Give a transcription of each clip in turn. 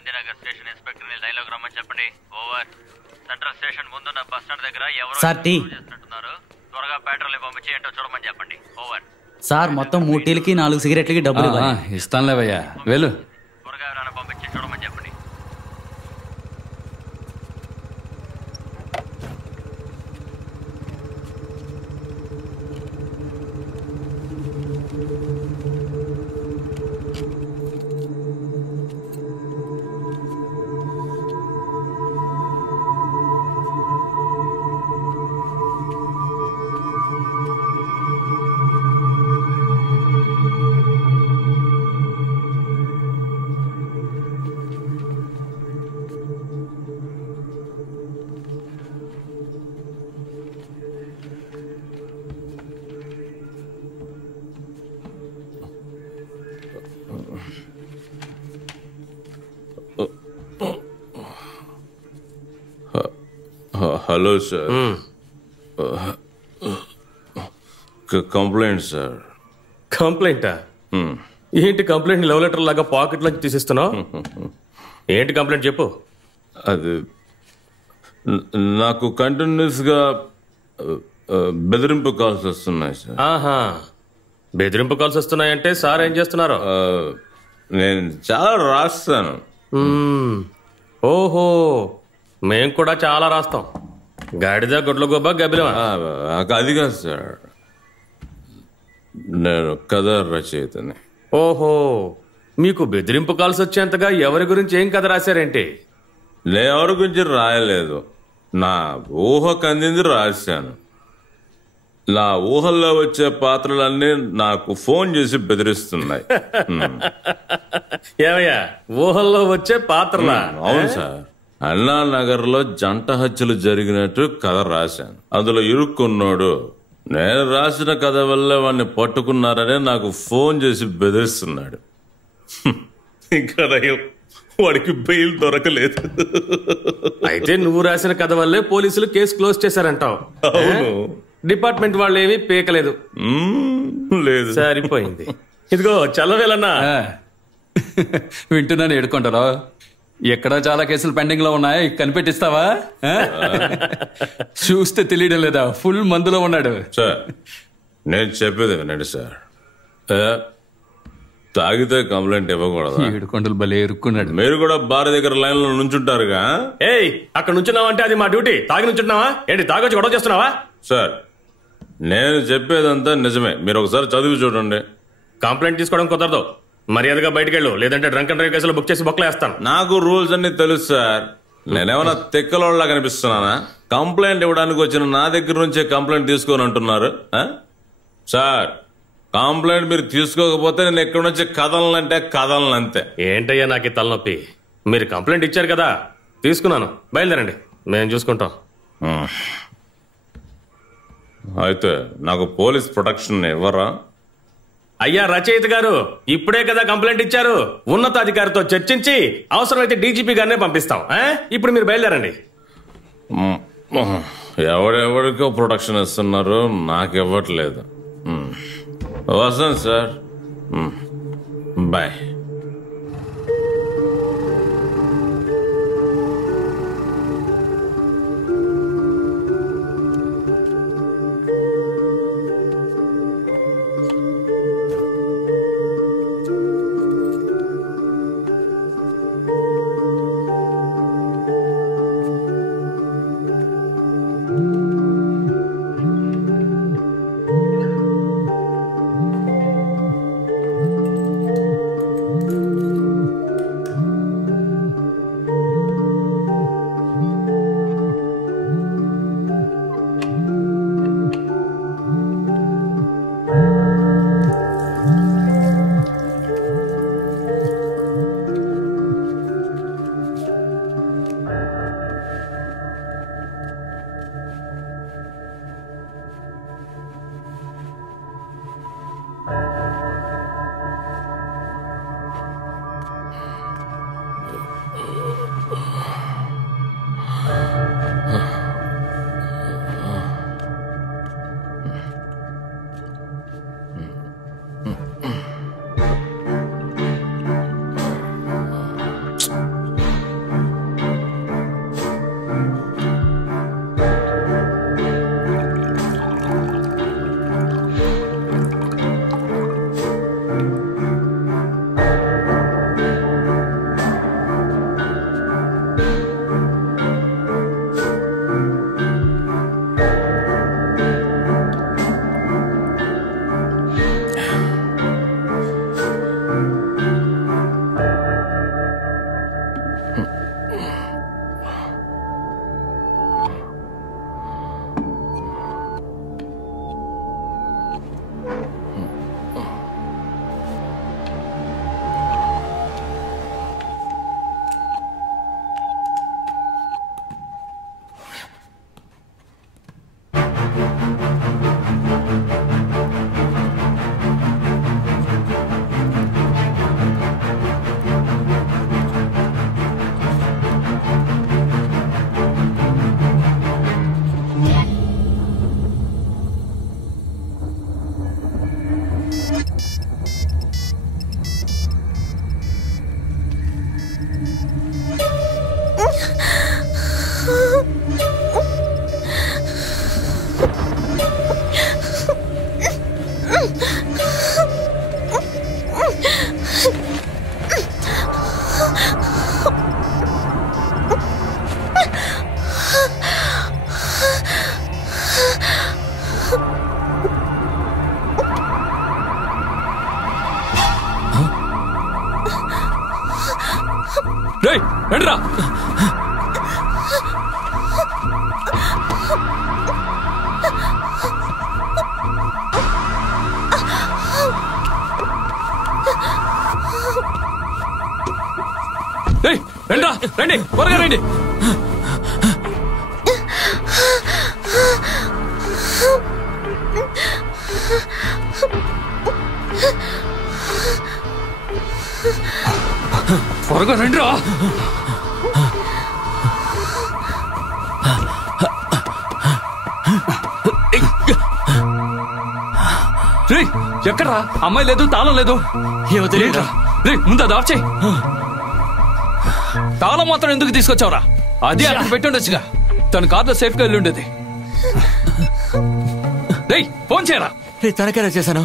Gandhinagar station inspector ని dialogue రమ్మని చెప్పండి. ఓవర్. సెంట్రల్ స్టేషన్ ముందున్న బస్ స్టాండ్ దగ్గర ఎవరు చేస్తున్నారు, త్వరగా పెట్రోల్ పంపించి ఏంటో చూడమని చెప్పండి. ఓవర్. సార్ మొత్తం 3 టీలకి 4 సిగరెట్లకి డబ్బులు ఇస్తానులేవయ్యా, వెళ్ళు. త్వరగా ఎవరైనా పంపించి చూడమని చెప్పండి. Hello sir. Complaint sir. కంప్లైంటా? ఏంటి కంప్లైంట్ లవ్ లెటర్ లాగా పాకెట్ లోంచి తీసిస్తున్నావు? ఏంటి కంప్లైంట్ చెప్పు. అది నాకు కంటిన్యూస్ గా బెదిరింపు కాల్స్ వస్తున్నాయి సార్. ఆహా, బెదిరింపు కాల్స్ వస్తున్నాయంటే సార్ ఏం చేస్తున్నారు? నేను చాలా రాస్తాను. ఓహో, మేం కూడా చాలా రాస్తాం. గాడిద గుడ్ల గొబ్బ గబిలమా? అది కాదు సార్, నేను కథ రచయితని. ఓహో, మీకు బెదిరింపు కాల్స్ వచ్చేంతగా ఎవరి గురించి ఏం కథ రాశారేంటి? నేను ఎవరి గురించి రాయలేదు, నా ఊహకు అందింది రాశాను. నా ఊహల్లో వచ్చే పాత్రలన్నీ నాకు ఫోన్ చేసి బెదిరిస్తున్నాయి. ఏమయ్యా, ఊహల్లో వచ్చే పాత్రలా? అవును సార్. అన్నానగర్ లో జంట హత్యలు జరిగినట్టు కథ రాశాను. అందులో ఇరుక్కున్నాడు. నేను రాసిన కథ వల్ల వాడిని పట్టుకున్నారని నాకు ఫోన్ చేసి బెదిరిస్తున్నాడు. ఇంకా వాడికి బెయిల్ దొరకలేదు. అయితే నువ్వు రాసిన కథ వల్లే పోలీసులు కేసు క్లోజ్ చేశారంటావు? అవును. డిపార్ట్మెంట్ వాళ్ళు ఏమీ పీకలేదు? లేదు. సరిపోయింది. ఇదిగో చల్లవేలన్నా. వింటున్నాను, ఏడుకుంటారా? ఎక్కడో చాలా కేసులు పెండింగ్ లో ఉన్నాయి, కనిపెట్టిస్తావా? చూస్తే తెలియడం లేదా, ఫుల్ మందులో ఉన్నాడు. సార్ నేను చెప్పేది వినండి సార్. తాగితే కంప్లైంట్ ఇవ్వకూడదు. ఏడుకొండలు భలే ఎరుక్కున్నాడు. మీరు కూడా బార్ దగ్గర లైన్ లో నుంచుంటారుగా. ఏయ్, అక్కడ నుంచున్నావంటే అది మా డ్యూటీ. తాగి నుంచుంటున్నావా ఏంటి? తాగొచ్చి గొడవ చేస్తున్నావా? సార్ నేను చెప్పేదంతా నిజమే, మీరు ఒకసారి చదివి చూడండి. కంప్లైంట్ తీసుకోవడం కుదరదు. మర్యాదగా బయటకెళ్ళు, లేదంటే డ్రంక్ అండ్ డ్రైవ్ కేసులో బుక్ చేసి బొక్కలేస్తాను. నాకు రూల్స్ అన్ని తెలుసు సార్. నేనేమన్నా తిక్కలోళ్ళ కనిపిస్తున్నానా? కంప్లైంట్ ఇవ్వడానికి వచ్చిన నా దగ్గర నుంచే కంప్లైంట్ తీసుకొని అంటున్నారు. సార్ కంప్లైంట్ మీరు తీసుకోకపోతే నేను ఎక్కడి నుంచి కదలనంటే కదలనంతే. ఏంటయ్యా నాకు ఈ తలనొప్పి? మీరు కంప్లైంట్ ఇచ్చారు కదా, తీసుకున్నాను. బయలుదేరండి, మేము చూసుకుంటాం. అయితే నాకు పోలీస్ ప్రొటెక్షన్ ఇవ్వరా? అయ్యా రచయిత గారు, ఇప్పుడే కదా కంప్లైంట్ ఇచ్చారు. ఉన్నతాధికారితో చర్చించి అవసరమైతే డీజీపీ గారినే పంపిస్తాం. ఇప్పుడు మీరు బయలుదేరండి. ఎవడెవడికో ప్రొటెక్షన్ ఇస్తున్నారు, నాకు ఇవ్వట్లేదు. వస్తాను సార్, బాయ్. రేయ్ రండిరా. రేయ్ రండిరా, రండి త్వరగా రండి. త్వరగా రండిరా. రేయ్ ఎక్కడ్రా? అమ్మాయి లేదు, తాళం లేదు. తెలియదురా. రేయ్ ముందు అది ఆఫ్ చేయి. తాళం మాత్రం ఎందుకు తీసుకొచ్చావురా? అది అక్కడ పెట్టుండొచ్చుగా. తన కార్లో సేఫ్ గా వెళ్ళి ఉండేది. రేయ్ ఫోన్ చేయరా. తనకేనా చేశాను?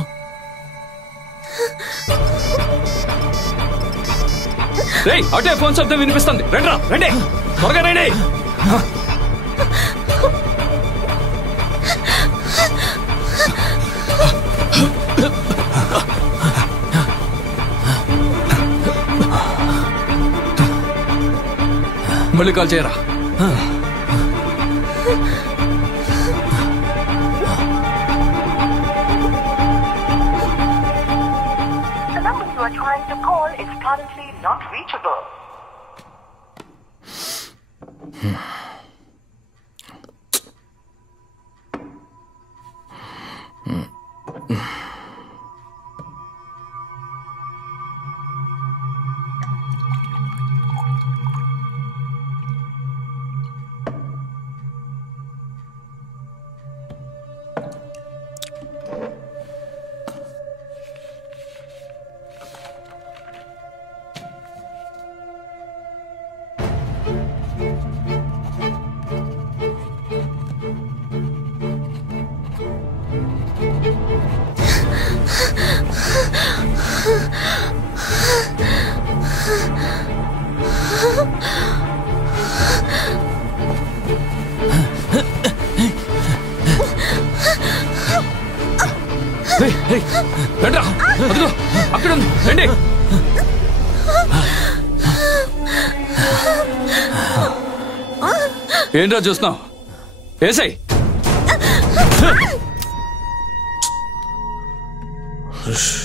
రేయ్ అటే ఫోన్ శబ్దం వినిపిస్తుంది. రండిరా, రండి త్వరగా రండి. మళ్ళీ కాల్ చేయరా. The number you are trying to call is currently not reachable. రండిరా, అదిగో అక్కడ ఉంది, రండి. ఏంట్రా చూస్తున్నావు? ఏసై Shh.